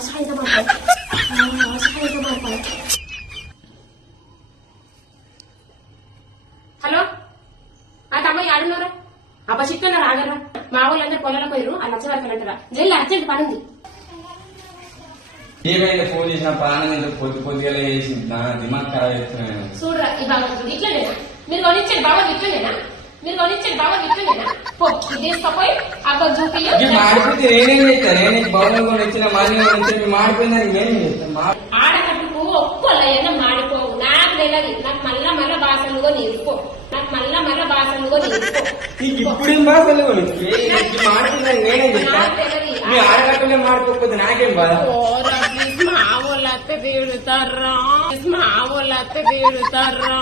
సాయంత్రం సాయంత్రం హలో ఆ తమ్ముడు ఆడున్నారా అబ్బా చిక్కన్నారు ఆగరా మా వాళ్ళందరూ పొలాలకు పోయారు ఆ లక్ష వరకు అంటారా జైలు అర్జెంట్ పని ఉంది. ఏమైనా ఫోన్ చేసిన ప్రాణం పొద్దుగా చేసి దిమాగ్ ఖరాబ్ చేస్తున్నాను. చూడరా ఈ బాగా ఇట్లనేనా మీరు కొనిచ్చారు బాగా ఇట్లనేనా మీరు కొనిచ్చారు బాగా ఇట్లనేనా తీసుకపోయి అక్కడ చూపి మాడిపోతే నేనేం చేస్తాను. నేను బాగా కొనిచ్చిన మనీ మాడిపోయిందని నేనేం చేస్తాను. ఆడకట్టుకు ఒప్పుకోలే మాడిపోవు నాకు తెలియదు. నాకు మళ్ళా బాసలుగా నేర్చుకో నాకు మళ్ళా బాసలుగా నేర్చుకో ఇప్పుడు బాసలు మాడిపోయిందని నేనేం చేస్తాను. మీ ఆడకట్టులే మాడిపోకపోతే నాకేం బాధ. మా వాళ్ళ అత్త తీరుతారా